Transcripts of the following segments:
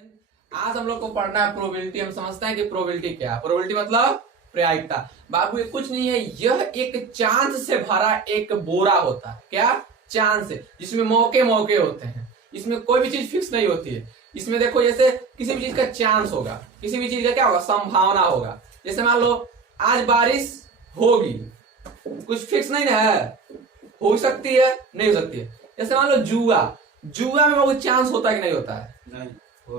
आज हम लोग को पढ़ना है प्रोबेबिलिटी। हम समझते हैं कि प्रोबेबिलिटी क्या है। प्रोबेबिलिटी मतलब प्रायिकता। बाबू ये कुछ नहीं है, यह एक चांस से भरा एक बोरा होता है। क्या चांस से, जिसमें मौके मौके होते हैं। इसमें कोई भी चीज फिक्स नहीं होती है। इसमें देखो जैसे किसी भी चीज का चांस होगा, किसी भी चीज का क्या होगा, संभावना होगा। जैसे मान लो आज बारिश होगी, कुछ फिक्स नहीं ना है, हो सकती है नहीं हो सकती है। जैसे मान लो जुआ, जुआ में बहुत चांस होता है कि नहीं होता है? नहीं।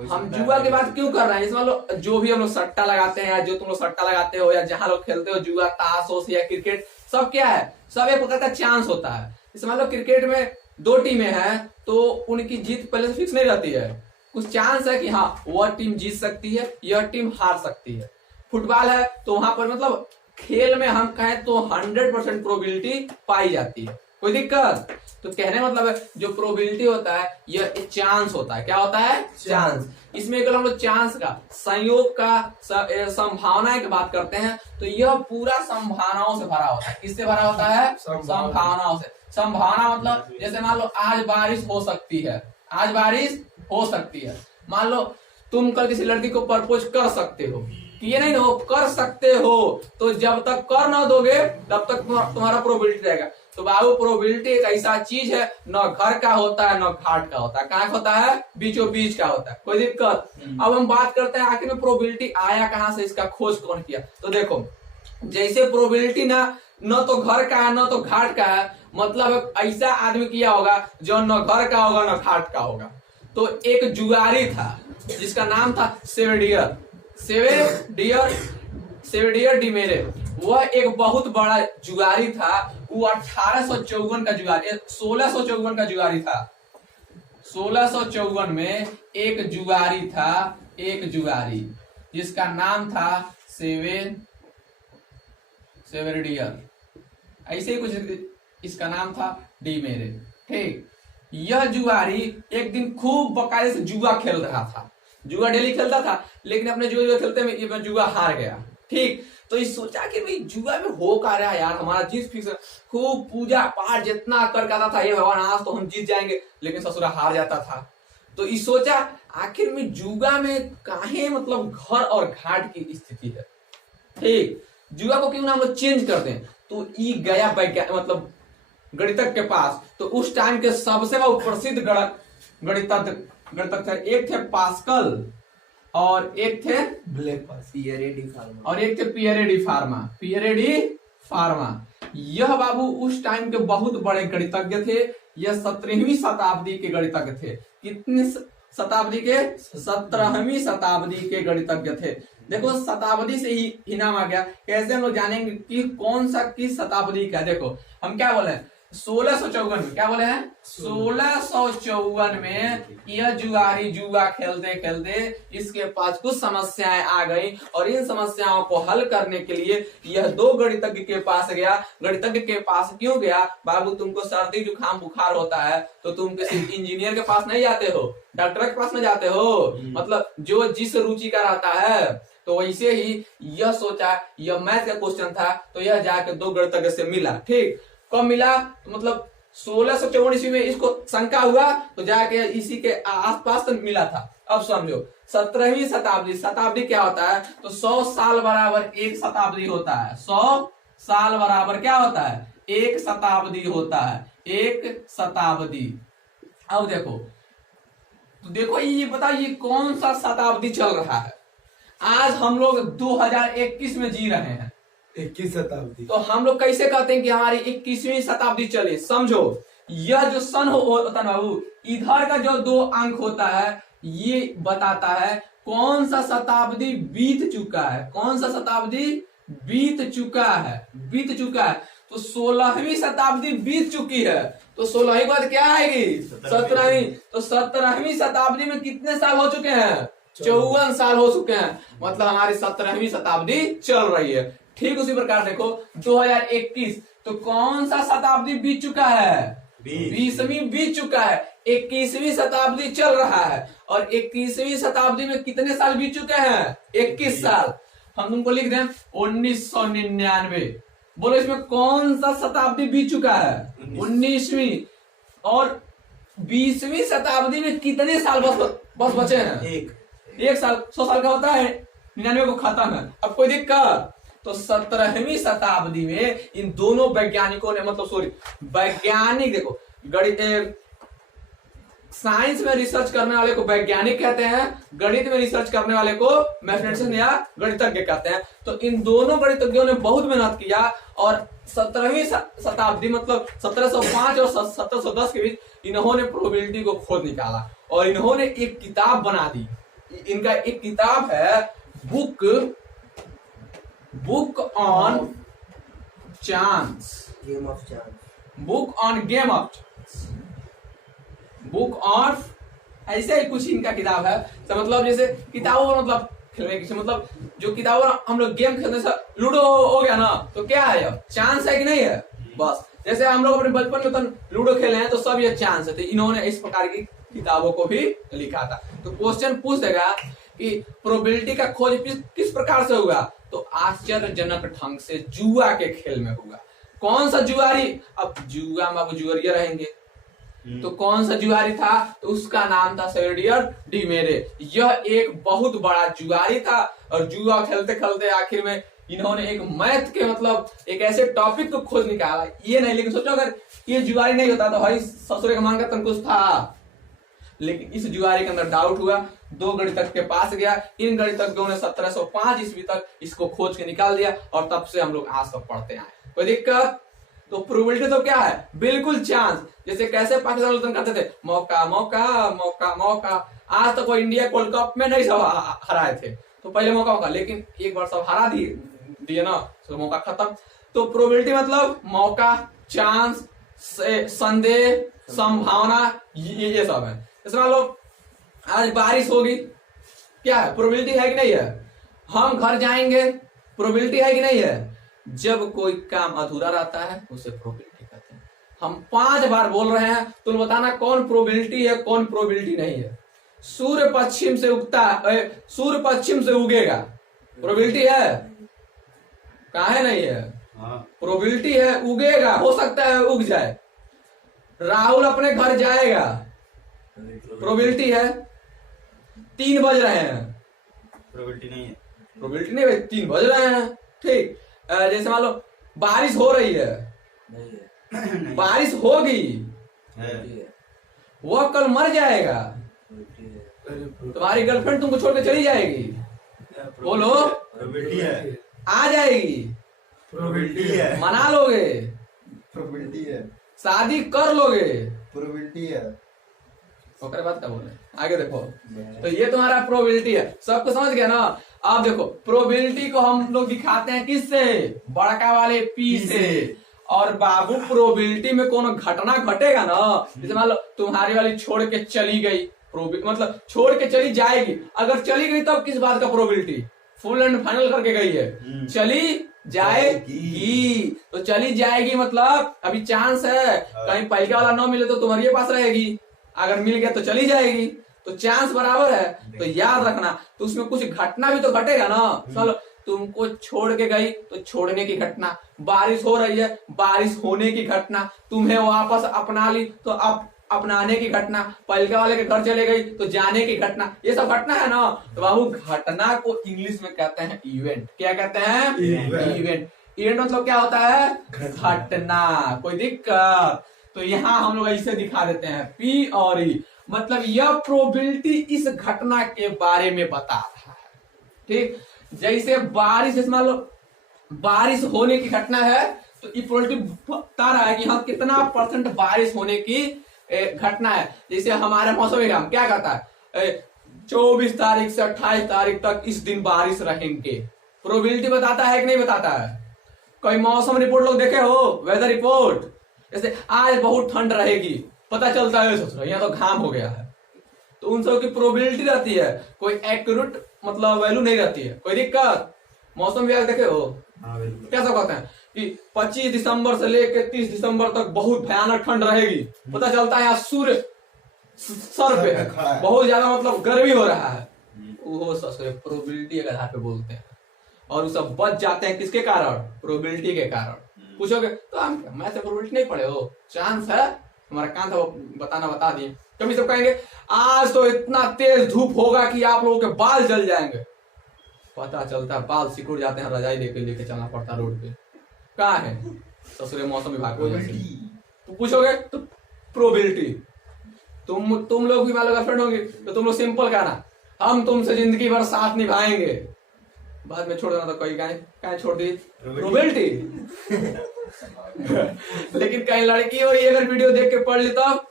हम जुआ की बात क्यों कर रहे हैं? जैसे मान लो जो भी हम लोग सट्टा लगाते हैं, या जो तुम लोग सट्टा लगाते हो, या जहां लोग खेलते हो जुआ, ताश हो या क्रिकेट, सब क्या है, सब एक प्रकार का चांस होता है। जैसे मान लो क्रिकेट में दो टीमें हैं तो उनकी जीत पहले से फिक्स नहीं रहती है, कुछ चांस है कि हाँ वह टीम जीत सकती है, यह टीम हार सकती है। फुटबॉल है तो वहां पर मतलब खेल में हम कहें तो 100% प्रोबेबिलिटी पाई जाती है। कोई दिक्कत? तो कहने मतलब है जो प्रोबेबिलिटी होता है यह चांस होता है। क्या होता है? चांस। इसमें अगर हम लोग चांस का, संयोग का, संभावना की बात करते हैं तो यह पूरा संभावनाओं से भरा होता है। किससे भरा होता है? संभावनाओं से। संभावना मतलब जैसे मान लो आज बारिश हो सकती है, आज बारिश हो सकती है। मान लो तुम कल किसी लड़की को प्रपोज कर सकते हो, ये नहीं हो कर सकते हो, तो जब तक कर ना दोगे तब तक तुम्हारा प्रोबेबिलिटी रहेगा। तो बाबू प्रोबेबिलिटी एक ऐसा चीज है, न घर का होता है न घाट का होता है। कहाँ का होता है? बीचों बीच का होता है। कोई दिक्कत? अब हम बात करते हैं आखिर में प्रोबेबिलिटी आया कहाँ से, इसका खोज कौन किया। तो देखो जैसे प्रोबेबिलिटी न तो घर का है न तो घाट का है, मतलब ऐसा आदमी किया होगा जो न घर का होगा न घाट का होगा। तो एक जुआरी था जिसका नाम था सेवेडियर डिमेरे। वह एक बहुत बड़ा जुआरी था। वो 1854 का जुआरी, 1654 का जुआरी था। 1654 में एक जुआरी था, एक जुआरी जिसका नाम था सेवेडियर, ऐसे ही कुछ इसका नाम था डिमेरे। ठीक, यह जुआरी एक दिन खूब बकायदे से जुआ खेल रहा था। जुआ डेली खेलता था, लेकिन अपने जुआ खेलते में ये जुआ हार गया। ठीक, तो ये सोचा कि भाई जुआ में हो का रहा है यार, हमारा जीत फिक्स है। खूब पूजा पाठ जितना कर करता था, ये भगवान आज तो हम जीत जाएंगे, लेकिन ससुरा हार जाता था। तो ये सोचा आखिर में जुआ में काहे मतलब घर और घाट की स्थिति है। ठीक, जुआ को क्यों ना हम लोग चेंज कर दें। तो ये गया वैज्ञानिक मतलब गणितज्ञ के पास। तो उस टाइम के सबसे प्रसिद्ध गणितज्ञ थे, एक थे पास्कल और एक थे पियरे डी फार्मा। यह बाबू उस टाइम के बहुत बड़े गणितज्ञ थे। यह 17वीं शताब्दी के गणितज्ञ थे। कितनी शताब्दी के? 17वीं शताब्दी के गणितज्ञ थे। देखो शताब्दी से ही नाम आ गया। कैसे हम लोग जानेंगे कि कौन सा किस शताब्दी का? देखो हम क्या बोले, 1654 में। क्या बोले हैं? 1654 में यह जुआरी जुआ खेलते खेलते इसके पास कुछ समस्याएं आ गई, और इन समस्याओं को हल करने के लिए यह दो गणितज्ञ के पास गया। गणितज्ञ के पास क्यों गया? बाबू तुमको सर्दी जुकाम बुखार होता है तो तुम किसी इंजीनियर के पास नहीं जाते हो, डॉक्टर के पास में जाते हो, मतलब जो जिस रुचि का रहता है। तो वैसे ही यह सोचा, यह मैथ का क्वेश्चन था, तो यह जाके दो गणितज्ञ से मिला। ठीक, कब मिला? तो मतलब 1654 ईस्वी में इसको शंका हुआ तो जाके इसी के आसपास तो मिला था। अब समझो 17वीं शताब्दी, शताब्दी क्या होता है? तो 100 साल बराबर एक शताब्दी होता है। 100 साल बराबर क्या होता है? एक शताब्दी होता है, एक शताब्दी। अब देखो, तो देखो ये बताओ ये कौन सा शताब्दी चल रहा है? आज हम लोग 2021 में जी रहे हैं, 21 शताब्दी। तो हम लोग कैसे कहते हैं कि हमारी 21वीं शताब्दी चले? समझो यह जो सन होता है बाबू, इधर का जो 2 अंक होता है ये बताता है कौन सा शताब्दी बीत चुका है, कौन सा शताब्दी बीत चुका है। तो 16वीं शताब्दी बीत चुकी है, तो 16वीं बाद क्या आएगी? 17वीं। तो 17वीं शताब्दी में कितने साल हो चुके हैं? 54 साल हो चुके हैं। मतलब हमारी 17वीं शताब्दी चल रही है। ठीक उसी प्रकार देखो 2021, तो कौन सा शताब्दी बीत चुका है? 20वीं बीत चुका है। 21वीं शताब्दी चल रहा है, और 21वीं शताब्दी में कितने साल बीत चुके हैं? 21 साल। हम तुमको लिख दें 1999। बोलो इसमें कौन सा शताब्दी बीत चुका है? 19वीं। और 20वीं शताब्दी में कितने साल बस बचे हैं? 1 साल 100 साल का होता है, 99 को खत्म है। अब कोई दिक्कत? तो 17वीं शताब्दी में इन दोनों वैज्ञानिकों ने, मतलब सॉरी वैज्ञानिक, देखो गणित साइंस में रिसर्च करने वाले को वैज्ञानिक कहते हैं, गणित में रिसर्च करने वाले को मैथमेटिशियन या गणितज्ञ कहते हैं। तो इन दोनों गणितज्ञों ने बहुत मेहनत किया और 17वीं शताब्दी मतलब 1705 और 1710 के बीच इन्होंने प्रोबेबिलिटी को खोज निकाला और इन्होंने एक किताब बना दी। इनका एक किताब है book on chance, game of chance, book on game of, book of, ऐसे ही कुछ इनका किताब है। तो मतलब जैसे किताबों मतलब खेलने की, मतलब जो किताबों हम लोग गेम खेलने से लूडो हो गया ना, तो क्या है अब चांस है कि नहीं है? बस जैसे हम लोग अपने बचपन में तो लूडो खेले हैं तो सब ये चांस है। तो इन्होंने इस प्रकार की किताबों को भी लिखा था। तो क्वेश्चन पूछ देगा कि प्रोबेबिलिटी का खोज किस प्रकार से हुआ? तो आश्चर्यजनक ढंग से जुआ के खेल में हुआ। कौन सा जुआरी? अब जुआ में अब जुआरिया रहेंगे, तो कौन सा जुआरी था? तो उसका नाम था सेल्डियर डिमेरे। यह एक बहुत बड़ा जुआरी था और जुआ खेलते खेलते आखिर में इन्होंने एक मैथ के मतलब एक ऐसे टॉपिक को खोज निकाला। ये नहीं, लेकिन सोचो अगर ये जुआरी नहीं होता तो भाई ससुरे का मान का तंकुश था। लेकिन इस जुआरी के अंदर डाउट हुआ, 2 गणितज्ञ के पास गया। इन गणितज्ञों ने 1705 ईस्वी तक इसको खोज के निकाल दिया और तब से हम लोग आज तक पढ़ते आए। कोई दिक्कत? तो प्रोबेबिलिटी तो क्या है? बिल्कुल चांस। जैसे कैसे पाकिस्तान करते थे, मौका मौका मौका मौका। आज तक वो इंडिया वर्ल्ड कप में नहीं सब हराए थे, तो पहले मौका मौका, लेकिन एक बार सब हरा दिए ना, तो मौका खत्म। तो प्रोबेबिलिटी मतलब मौका, चांस, संदेह, संभावना, ये सब है। जैसे मान लो आज बारिश होगी, क्या है? प्रोबेबिलिटी है कि नहीं है? हम घर जाएंगे, प्रोबेबिलिटी है कि नहीं है? जब कोई काम अधूरा रहता है उसे प्रोबेबिलिटी कहते हैं। हम 5 बार बोल रहे हैं, तुम बताना कौन प्रोबेबिलिटी है कौन प्रोबेबिलिटी नहीं है। सूर्य पश्चिम से उगता है, सूर्य पश्चिम से उगेगा, प्रोबेबिलिटी है? काहे नहीं है? प्रोबेबिलिटी है, उगेगा, हो सकता है उग जाए। राहुल अपने घर जाएगा, प्रोबेबिलिटी है। 3 बज रहे हैं, प्रोबेबिलिटी नहीं है। प्रोबेबिलिटी नहीं है, 3 बज रहे हैं, ठीक। जैसे मान लो बारिश हो रही है, नहीं। बारिश होगी, वह कल मर जाएगा, तुम्हारी गर्लफ्रेंड तुमको छोड़ के चली जाएगी, बोलो प्रोबेबिलिटी है। आ जाएगी, प्रोबेबिलिटी है। मना लोगे, प्रोबेबिलिटी है, शादी कर लोगे, प्रोबेबिलिटी है। ओकर बात क्या बोले, आगे देखो। तो ये तुम्हारा प्रोबेबिलिटी है, सबको समझ गया ना? अब देखो प्रोबेबिलिटी को हम लोग दिखाते हैं किससे? बड़का वाले पी से। और बाबू प्रोबेबिलिटी में कोनो घटना घटेगा ना, जैसे मान लो तुम्हारी वाली छोड़ के चली गई, मतलब छोड़ के चली जाएगी, अगर चली गई तब किस बात का प्रोबेबिलिटी? फुल एंड फाइनल करके गई है, चली जाएगी। तो चली जाएगी मतलब अभी चांस है, कहीं पहले वाला न मिले तो तुम्हारे पास रहेगी, अगर मिल गया तो चली जाएगी, तो चांस बराबर है। तो याद रखना, तो उसमें कुछ घटना भी तो घटेगा ना। चलो तुमको छोड़ के गई तो छोड़ने की घटना, बारिश हो रही है बारिश होने की घटना, तुम्हें वापस अपना ली तो अपनाने की घटना, पहले वाले के घर चले गई तो जाने की घटना, ये सब घटना है ना। तो बाबू घटना को इंग्लिश में कहते हैं इवेंट। क्या कहते हैं? इवेंट। इवेंट मतलब क्या होता है? घटना। कोई दिक्कत? तो यहाँ हम लोग ऐसे दिखा देते हैं पी और ई, मतलब यह प्रोबेबिलिटी इस घटना के बारे में बता रहा है, ठीक। जैसे बारिश, जैसे मान लो बारिश होने की घटना है, तो ये प्रोबेबिलिटी बता रहा है कि हाँ कितना % बारिश होने की घटना है। जैसे हमारे मौसम विज्ञान क्या कहता है, 24 तारीख से 28 तारीख तक इस दिन बारिश रहेंगे, प्रोबेबिलिटी बताता है कि नहीं बताता है? कोई मौसम रिपोर्ट लोग देखे हो? वेदर रिपोर्ट, जैसे आज बहुत ठंड रहेगी, पता चलता है सोच रहे यहाँ तो घाम हो गया है, तो उन सब की प्रोबेबिलिटी रहती है, कोई एक्यूरेट मतलब वैल्यू नहीं रहती है। कोई दिक्कत? मौसम विभाग देखे हो? क्या सब कहते हैं कि 25 दिसंबर से लेकर 30 दिसंबर तक बहुत भयानक ठंड रहेगी, पता चलता है यहाँ सूर्य सर पे है, बहुत ज्यादा मतलब गर्मी हो रहा है, वो प्रोबेबिलिटी के आधार पे बोलते हैं। और वो सब बच जाते हैं किसके कारण? प्रोबेबिलिटी के कारण। पूछोगे तो हम मैं से प्रोबेबिलिटी नहीं पढ़े हो, चांस है, हमारा काम था बताना, बता दिए। कभी सब कहेंगे आज तो इतना तेज धूप होगा कि आप लोगों के बाल जल जाएंगे। पता चलता है बाल सिकुड़ जाते हैं, रजाई लेके चलना पड़ता रोड पे। कहाँ है ससुरे मौसम विभाग की वजह से। तो पूछोगे तो प्रोबेबिलिटी। तुम लोग भी मान लो गर्लफ्रेंड होंगे तो तुम लोग सिंपल कहना हम तुमसे जिंदगी भर साथ निभाएंगे, बाद में छोड़ देना तो कोई कहीं छोड़ दी प्रोबेबिलिटी। लेकिन कहीं लड़की हो ये अगर वीडियो देख के पढ़ ली तब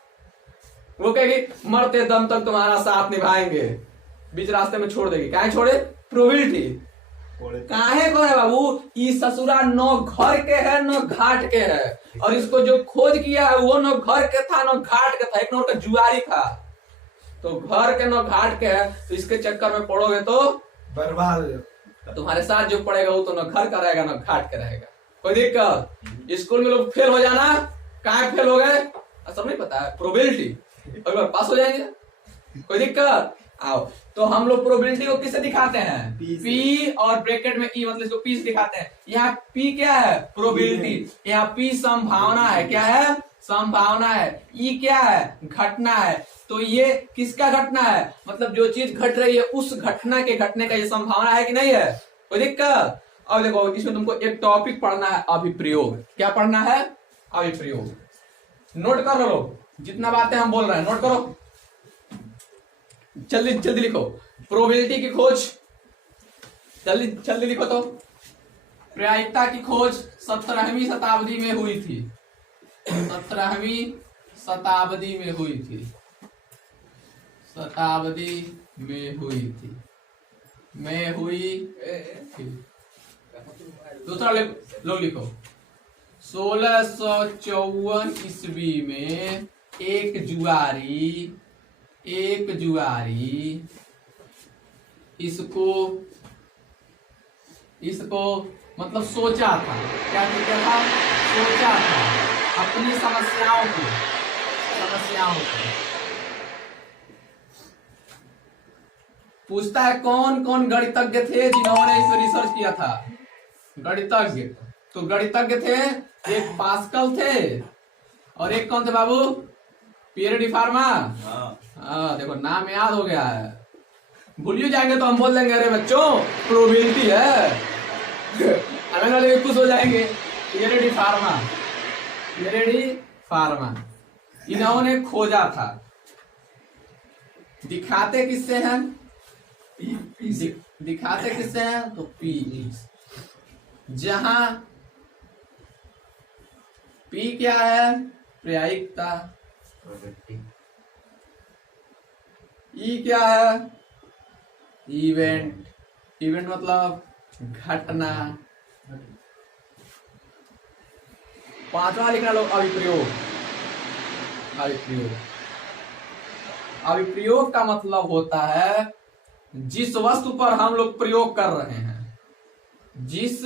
वो कहेगी मरते दम तक तुम्हारा साथ निभाएंगे, बीच रास्ते में छोड़ देगी। कहीं छोड़े प्रोबेबिलिटी। काहे को है बाबू, ये ससुरा न घर के है न घाट के है, और इसको जो खोज किया है वो न घर के था न घाट के था, एक नंबर का जुआरी था। तो घर के न घाट के है तो इसके चक्कर में पड़ोगे तो बर्बाद। तुम्हारे साथ जो पड़ेगा वो तो न घर का रहेगा न घाट का रहेगा। कोई दिक्कत? स्कूल में लोग फेल हो जाना, कहाँ फेल हो गए सब नहीं पता है, प्रोबेबिलिटी। अगर पास हो जाएंगे कोई दिक्कत? आओ तो हम लोग प्रोबेबिलिटी को किससे दिखाते हैं? P और ब्रैकेट में E, मतलब इसको P से दिखाते हैं। यहाँ P क्या है? प्रोबेबिलिटी। यहाँ P संभावना है। क्या है? संभावना है। E क्या है? घटना है। तो ये किसका घटना है? मतलब जो चीज घट रही है उस घटना के घटने का ये संभावना है कि नहीं है? कोई दिक्कत? अब देखो इसमें तुमको एक टॉपिक पढ़ना है, अभिप्रयोग। क्या पढ़ना है? अभिप्रयोग। नोट कर लो, जितना बातें हम बोल रहे हैं नोट करो, जल्दी जल्दी लिखो। प्रोबेबिलिटी की खोज जल्दी जल्दी लिखो। तो प्रायिकता की खोज 17वीं शताब्दी में हुई थी। 17वीं शताब्दी में हुई थी। शताब्दी में हुई थी। में हुई थी। दूसरा लोग लिखो। 1654 ईस्वी में एक जुआरी इसको मतलब सोचा था। क्या था? सोचा था अपनी समस्याओं को। पूछता है कौन कौन गणितज्ञ थे जिन्होंने इस पर रिसर्च किया था? गणितज्ञ। तो गणितज्ञ थे, एक पास्कल थे और एक कौन थे बाबू? पियर डी फार्मा। देखो नाम याद हो गया है, भूलियो जाएंगे तो हम बोल देंगे अरे बच्चों प्रोबेबिलिटी है। आने वाले खुश हो जाएंगे। पियर डी फार्मा इन्होंने खोजा था। दिखाते किससे हैं? दिखाते किससे हैं? तो पी। जहां पी क्या है? प्रायिकता। ई क्या है? इवेंट। इवेंट मतलब घटना। पांचवा लिखना लोग अभिप्रयोग। अभिप्रयोग का मतलब होता है जिस वस्तु पर हम लोग प्रयोग कर रहे हैं, जिस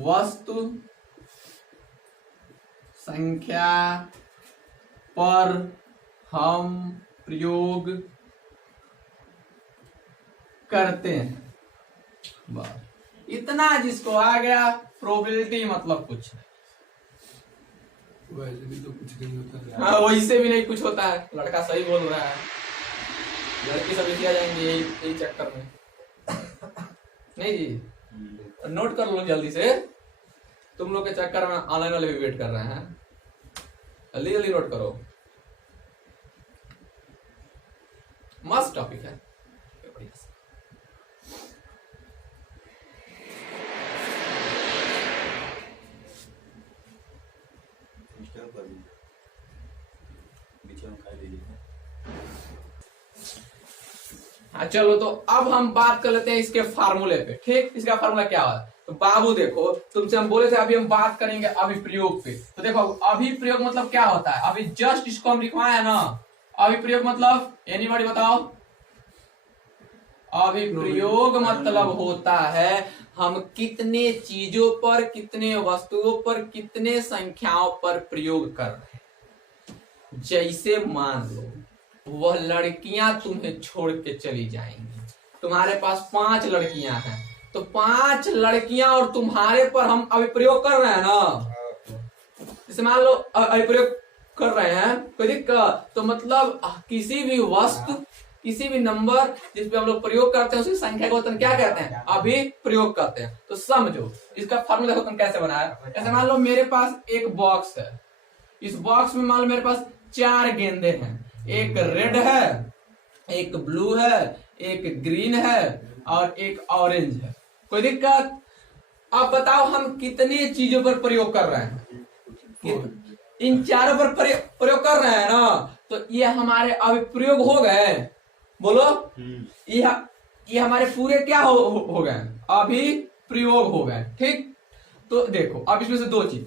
वस्तु संख्या पर हम प्रयोग करते हैं। बस इतना जिसको आ गया। प्रोबेबिलिटी मतलब कुछ नहीं। वैसे भी तो कुछ नहीं होता। हाँ वैसे भी नहीं कुछ होता है। लड़का सही बोल रहा है, लड़की सब लिखी आ जाएंगे यही चक्कर में। नहीं जी, नोट कर लो जल्दी से। तुम लोग के चक्कर में ऑनलाइन वाले भी वेट कर रहे हैं। जल्दी जल्दी नोट करो, मस्त टॉपिक है। हाँ चलो तो अब हम बात कर लेते हैं इसके फार्मूले पे। ठीक, इसका फार्मूला क्या है? तो बाबू देखो, तुमसे हम बोले थे अभी हम बात करेंगे अभिप्रयोग पे। तो देखो अभिप्रयोग मतलब क्या होता है? अभी जस्ट इसको हम लिखवाए है ना। अभिप्रयोग मतलब एनीबॉडी बताओ? अभिप्रयोग मतलब होता है हम कितने चीजों पर, कितने वस्तुओं पर, कितने संख्याओं पर प्रयोग कर रहे हैं। जैसे मान लो वह लड़कियां तुम्हें छोड़ के चली जाएंगी। तुम्हारे पास 5 लड़कियां हैं, तो 5 लड़कियां और तुम्हारे पर हम अभिप्रयोग कर रहे हैं ना। जैसे मान लो अभिप्रयोग कर रहे हैं, कोई दिक्कत? तो मतलब किसी भी वस्तु, किसी भी नंबर जिसपे हम लोग प्रयोग करते हैं, उसकी संख्या को अपन क्या कहते हैं? अभी प्रयोग करते हैं। तो समझो इसका फॉर्मूला अपन कैसे बनाया। ऐसे मान लो मेरे पास एक बॉक्स है, इस बॉक्स में मान लो मेरे पास 4 गेंदे हैं, एक रेड है, एक ब्लू है, एक ग्रीन है और एक ऑरेंज है। कोई दिक्कत? अब बताओ हम कितनी चीजों पर प्रयोग कर रहे हैं? इन चारों पर प्रयोग कर रहे हैं ना, तो ये हमारे अभी प्रयोग हो गए। बोलो, ये हमारे पूरे क्या हो गए? अभी प्रयोग हो गए। ठीक, तो देखो अब इसमें से 2 चीज,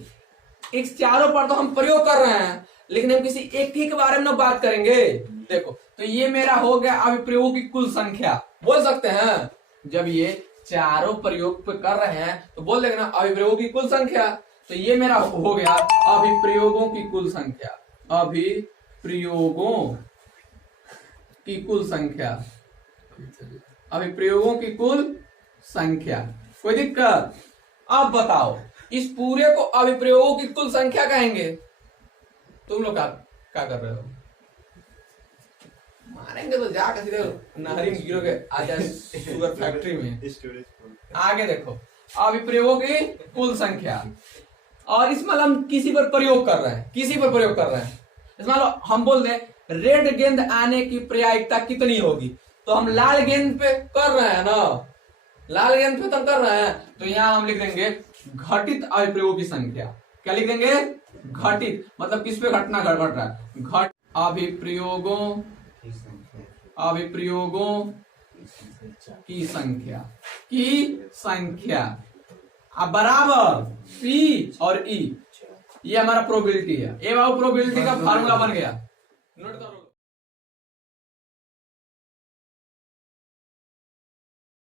इस चारों पर तो हम प्रयोग कर रहे हैं, लेकिन हम किसी एक ही के बारे में ना बात करेंगे। देखो, तो ये मेरा हो गया अभी प्रयोग की कुल संख्या, बोल सकते हैं। जब ये चारों प्रयोग पे कर रहे हैं तो बोल देंगे ना अभिप्रयोगों की कुल संख्या। तो ये मेरा हो गया अभिप्रयोगों की कुल संख्या, अभिप्रयोगों की कुल संख्या, अभिप्रयोगों की कुल संख्या। कोई दिक्कत? अब बताओ इस पूरे को अभिप्रयोगों की कुल संख्या कहेंगे। तुम लोग क्या कर रहे हो? मारेंगे तो जाकर सीधे नहरी में गिरोगे, आजा शुगर फैक्ट्री में। आगे देखो, अभिप्रयोगों की कुल संख्या, और इसमें हम किसी पर प्रयोग कर रहे हैं, किसी पर प्रयोग कर रहे हैं। इसमें हम बोल दें रेड गेंद आने की प्रायिकता कितनी होगी, तो हम लाल गेंद पे कर रहे हैं ना, लाल गेंद पे तो कर रहे हैं, तो यहाँ हम लिख देंगे घटित अभिप्रयोगों की संख्या। क्या लिख देंगे? घटित, मतलब किस पे घटना घट रहा है? घट अभिप्रयोगों की संख्या, की संख्या अब बराबर P और E। ये हमारा प्रोबेबिलिटी है। ये बाबू प्रोबेबिलिटी का फार्मूला बन गया, नोट करो।